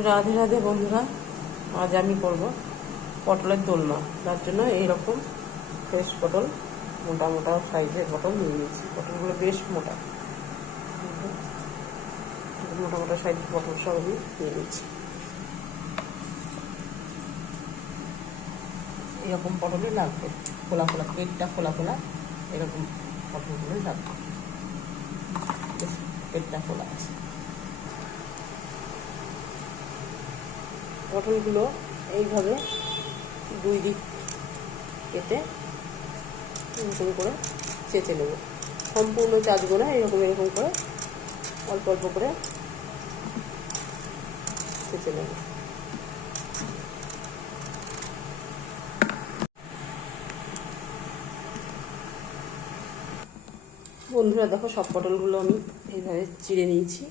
রাধে রাধে বন্ধুরা, আজ আমি করব পটলের দোলমা। তার জন্য এইরকম ফ্রেশ পটল, মোটা মোটা সাইজের পটল নিয়ে নিয়েছি। পটলগুলো বেশ মোটা মোটা মোটা সাইজের পটল সব আমি নিয়ে নিচ্ছি। এরকম পটলই লাগবে, খোলা খোলা, পেটটা খোলা খোলা, এরকম পটলগুলোই লাগবে। পেটটা খোলা আছে। পটলগুলো এইভাবে দুই দিক কেটে এরকম করে চেঁচে নেব। সম্পূর্ণ চাচবো না, এরকম এরকম করে অল্প অল্প করে চেঁচে নেব। বন্ধুরা দেখো, সব পটলগুলো আমি এইভাবে চিড়ে নিয়েছি।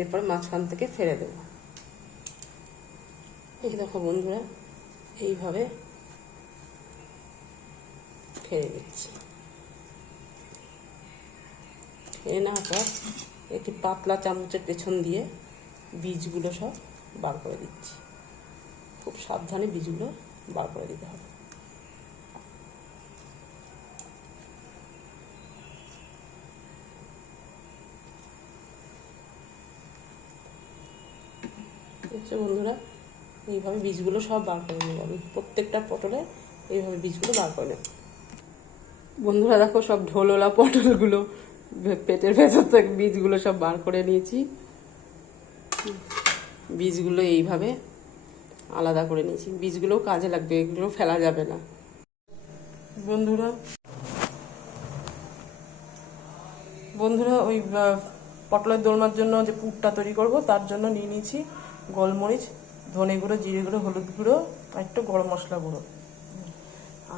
এরপর মাঝখান থেকে ফেলে দেব। এই দেখো বন্ধুরা, এইভাবে ফেলে দিচ্ছি। ফেলে নেওয়ার পর একটি পাতলা চামচের পেছন দিয়ে বীজগুলো সব বার করে দিচ্ছি। খুব সাবধানে বীজগুলো বার করে দিতে হবে। দেখছো বন্ধুরা, এইভাবে বীজগুলো সব বার করে নেব আমি। প্রত্যেকটা পটলে এইভাবে বীজগুলো বার করে নেব। বন্ধুরা দেখো, সব ঢোলওয়ালা পটলগুলো পেটের ভেতর থেকে বীজগুলো সব বার করে নিয়েছি। বীজগুলো এইভাবে আলাদা করে নিয়েছি। বীজগুলোও কাজে লাগবে, এগুলো ফেলা যাবে না। বন্ধুরা ওই পটলের দোলমার জন্য যে পুরটা তৈরি করব, তার জন্য নিয়ে নিয়েছি গোলমরিচ, ধনে গুঁড়ো, জিরে গুঁড়ো, হলুদ গুঁড়ো আর একটু গরম মশলা গুঁড়ো,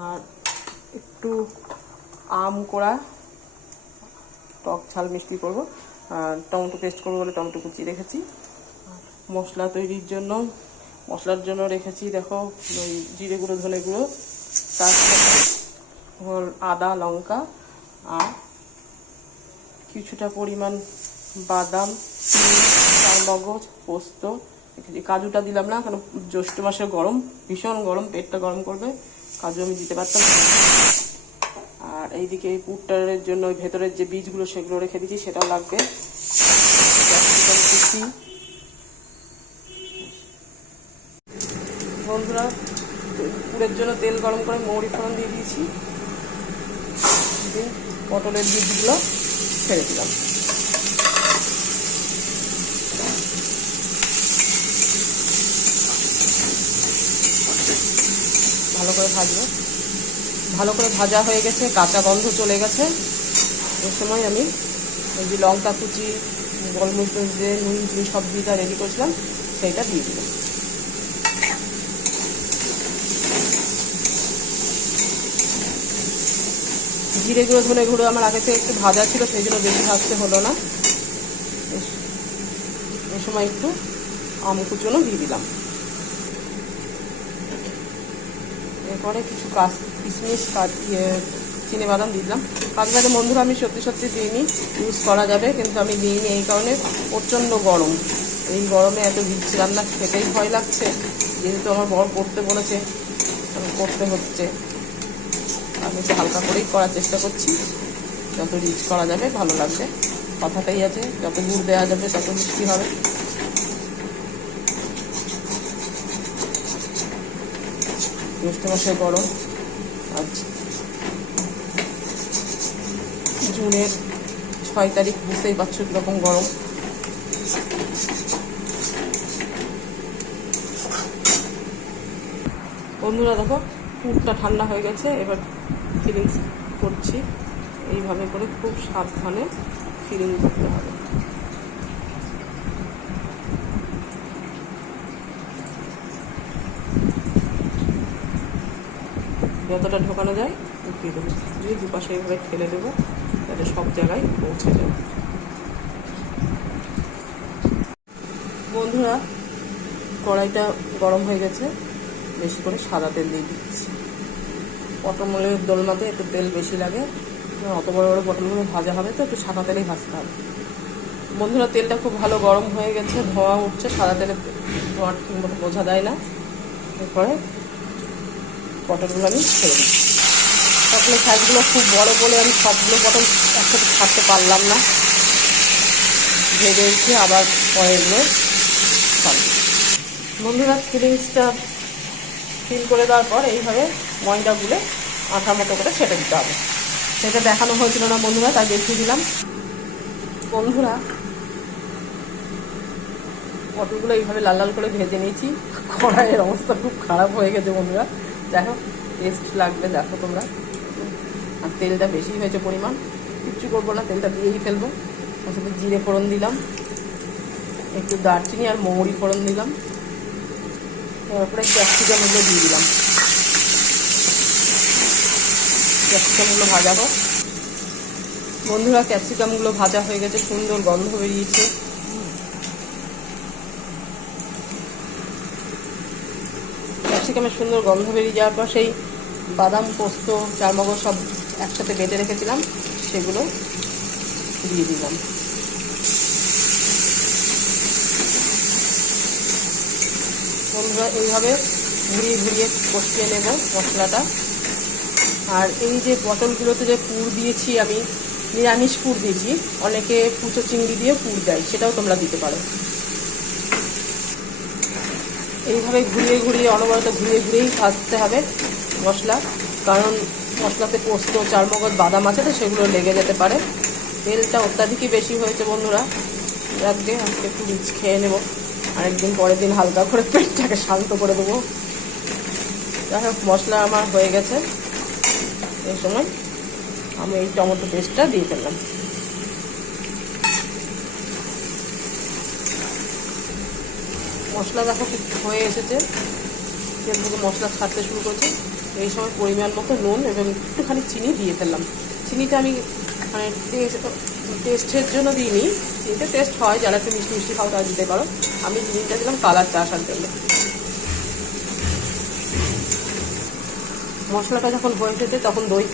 আর একটু আম কোড়া, টক ঝাল মিষ্টি করব, আর টমেটো পেস্ট করবো বলে টমেটো কুচি রেখেছি। মশলা তৈরির জন্য, মশলার জন্য রেখেছি দেখো ওই জিরে গুঁড়ো, ধনে গুঁড়ো, তার সাথে আদা, লঙ্কা আর কিছুটা পরিমাণ বাদাম, চারমগজ, পোস্ত। কাজুটা দিলাম না, কারণ জ্যৈষ্ঠ মাসে গরম, ভীষণ গরম, পেটটা গরম করবে, কাজু আমি দিতে পারতাম। আর এইদিকে এই পুরটার জন্য ওই ভেতরের যে বীজগুলো সেগুলো রেখে দিচ্ছি, সেটাও লাগবে। বন্ধুরা, পুরের জন্য তেল গরম করে মৌরি ফোড়ন দিয়ে দিয়েছি। পটলের বীজগুলো ছেড়ে দিলাম। ভালো করে ভাজবো। ভালো করে ভাজা হয়ে গেছে, কাঁচা গন্ধ চলে গেছে। এই সময় আমি ওই যে লঙ্কা কুচি, গোলমরিচ দিয়ে নুন চিনি সব দিয়ে রেডি করেছিলাম, সেইটা দিয়ে দিলাম। জিরে গুঁড়ো, ধনে গুঁড়ো আমার আগে থেকে একটু ভাজা ছিল, সেই জন্য বেশি ভাজতে হলো না। এই সময় একটু আম কুচনো দিয়ে দিলাম। এরপরে কিছু কিশমিশ, চিনি বাদাম দিয়ে দিলাম। কাজু বাদাম বন্ধুরা আমি সত্যি দিইনি, ইউজ করা যাবে, কিন্তু আমি দিইনি এই কারণে প্রচণ্ড গরম। এই গরমে এত রিচ রান্না খেতেই ভয় লাগছে, যেহেতু আমার বর করতে বলেছে, করতে হচ্ছে। আমি একটু হালকা করেই করার চেষ্টা করছি, যত রিচ করা যাবে ভালো লাগবে। কথাটাই আছে, যত গুড় দেওয়া যাবে তত মিষ্টি হবে। জ্যৈষ্ঠ মাসে গরম, আজ জুনের 6 তারিখ, বুঝতেই পারছো কীরকম গরম। বন্ধুরা দেখো, পুরটা ঠান্ডা হয়ে গেছে, এবার ফিলিং করছি। এইভাবে করে খুব সাবধানে ফিলিং করতে হবে। যতটা ঢোকানো যায় ঢুকিয়ে দেবো, দিয়ে দুপাশে এইভাবে ঠেলে দেবো, যাতে সব জায়গায় পৌঁছে যাবে। বন্ধুরা, কড়াইটা গরম হয়ে গেছে, বেশি করে সাদা তেল দিয়ে দিচ্ছি। পটলের দোলমাতে একটু তেল বেশি লাগে, অত বড় বড় পটলগুলো ভাজা হবে তো একটু সাদা তেলেই ভাজতে হবে। বন্ধুরা তেলটা খুব ভালো গরম হয়ে গেছে, ধোঁয়া উঠছে, সাদা তেলে ধোঁয়া ঠিক মতো বোঝা যায় না। এরপরে পটলগুলো আমি ছেড়ে দিই। পটলের সাইজগুলো খুব বড় বলে আমি সবগুলো পটল একসাথে ছাড়তে পারলাম না, ভেজে উঠে আবার পরে এগুলো ছাড়ব। বন্ধুরা ফিলিংসটা ফিল করে দেওয়ার পর এইভাবে ময়দা গুলে আঠার মতো করে সেটে দিতে হবে। সেটা দেখানো হয়েছিল না বন্ধুরা, তাই দেখিয়ে দিলাম। বন্ধুরা পটলগুলো এইভাবে লাল লাল করে ভেজে নিয়েছি। কড়াইয়ের অবস্থা খুব খারাপ হয়ে গেছে বন্ধুরা, যাই হোক টেস্ট লাগবে, দেখো তোমরা। আর তেলটা বেশি হয়েছে পরিমাণ, কিচ্ছু করবো না, তেলটা দিয়েই ফেলবো। তার সাথে জিরে ফোড়ন দিলাম, একটু দারচিনি আর মৌরি ফোড়ন দিলাম, তারপরে ক্যাপসিকামগুলো দিয়ে দিলাম। ক্যাপসিকামগুলো ভাজা হোক। বন্ধুরা ক্যাপসিকামগুলো ভাজা হয়ে গেছে, সুন্দর গন্ধ বেরিয়েছে। ক্যাপসিকামের সুন্দর গন্ধ বেরিয়ে যাওয়ার পর সেই বাদাম, পোস্ত, চারমগজ সব একসাথে বেটে রেখেছিলাম, সেগুলো দিয়ে দিলাম। বন্ধুরা এইভাবে ঘুরিয়ে ঘুরিয়ে কষিয়ে নেব মশলাটা। আর এই যে পটলগুলোতে যে পুর দিয়েছি আমি, নিরামিষ পুর দিয়েছি, অনেকে কুচো চিংড়ি দিয়ে পুর দেয়, সেটাও তোমরা দিতে পারো। এইভাবে ঘুরিয়ে ঘুরিয়ে অনবরত ঘুরিয়ে ঘুরিয়েই ভাজতে হবে মশলা, কারণ মশলাতে পোস্ত, চারমগজ, বাদাম আছে তো সেগুলো লেগে যেতে পারে। তেলটা অত্যাধিকই বেশি হয়েছে বন্ধুরা, আজকে একটু রিচ খেয়ে নেব, আরেকদিন পরের দিন হালকা করে পেটটাকে শান্ত করে দেবো। যাই হোক মশলা আমার হয়ে গেছে। এই সময় আমি এই টমেটো পেস্টটা দিয়ে ফেললাম। মশলা দেখো হয়ে এসেছে, তেল থেকে মশলা ছাড়তে শুরু করেছি। এই সময় পরিমাণ মতো নুন এবং একটুখানি চিনি দিয়ে ফেললাম। চিনিটা আমি মানে টেস্টের জন্য দিইনি, চিনিটা টেস্ট হয়, যারা একটু মিষ্টি মিষ্টি খাও তারা দিতে পারো। আমি চিনিটা দিলাম কালারটা আসার জন্য। মশলাটা যখন হয়ে এসেছে তখন দই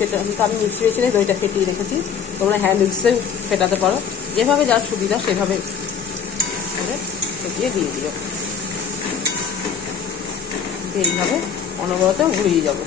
আমি মিক্সি রেখে দইটা ফেটিয়ে রেখেছি, তোমরা হ্যান্ড উইক্সে ফেটাতে পারো, যেভাবে যার সুবিধা সেভাবে ফেটিয়ে দিয়ে দিও। এইভাবে অনবরত ঘুরিয়ে যাবো।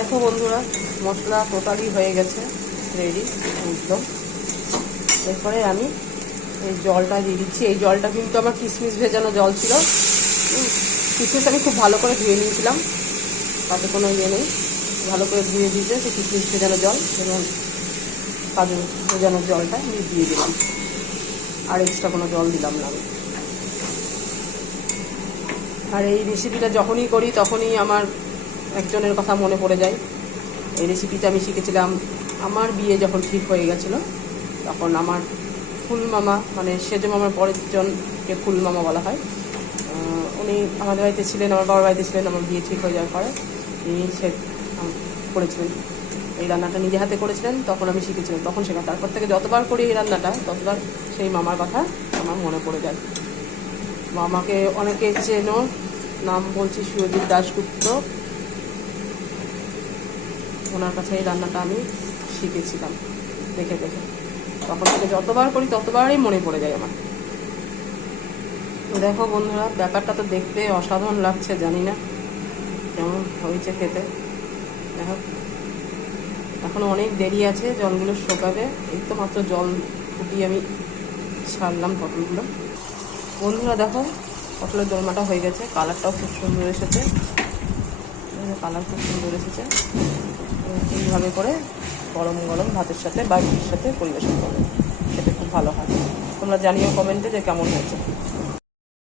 দেখো বন্ধুরা, মশলা টোটালি হয়ে গেছে, রেডি একদম। এরপরে আমি এই জলটা দিয়ে দিচ্ছি। এই জলটা কিন্তু আমার কিশমিশ ভেজানো জল ছিল। কিশমিশ আমি খুব ভালো করে ধুয়ে নিয়েছিলাম, তাতে কোনো ইয়ে নেই। ভালো করে ধুয়ে দিতে সেই কিশমিশ ভেজানো জল এবং কাজু ভেজানোর জলটা আমি দিয়ে দিলাম, আর এক্সট্রা কোনো জল দিলাম না আমি। আর এই রেসিপিটা যখনই করি তখনই আমার একজনের কথা মনে পড়ে যায়। এই রেসিপিটা আমি শিখেছিলাম আমার বিয়ে যখন ঠিক হয়ে গেছিলো, তখন আমার ফুল মামা, মানে সেজ মামার পরের জনকে ফুল মামা বলা হয়, উনি আমাদের বাড়িতে ছিলেন, আমার বাবার বাড়িতে ছিলেন আমার বিয়ে ঠিক হয়ে যাওয়ার পরে। তিনি সে করেছিলেন, এই রান্নাটা নিজে হাতে করেছিলেন, তখন আমি শিখেছিলাম, তখন শেখা। তারপর থেকে যতবার করি এই রান্নাটা ততবার সেই মামার কথা আমার মনে পড়ে যায়। মামাকে অনেকে চেনো, নাম বলছি সুরজিৎ দাশগুপ্ত, ওনার কাছে এই রান্নাটা আমি শিখেছিলাম দেখে দেখে। তখন থেকে যতবার করি ততবারই মনে পড়ে যায় আমার। দেখো বন্ধুরা, ব্যাপারটা তো দেখতে অসাধারণ লাগছে, জানি না কেমন হয়েছে খেতে। দেখো এখনও অনেক দেরি আছে, জলগুলো শুকাবে। এই তো মাত্র জল ফুটিয়ে আমি ছাড়লাম পটলগুলো। বন্ধুরা দেখো, পটলের দোলমাটা হয়ে গেছে, কালারটাও খুব সুন্দর এসেছে, কালার খুব সুন্দর এসেছে। এইভাবে করে গরম গরম ভাতের সাথে বা রুটির সাথে পরিবেশন করবে, খেতে খুব ভালো হয়। তোমরা জানিও কমেন্টে যে কেমন হয়েছে।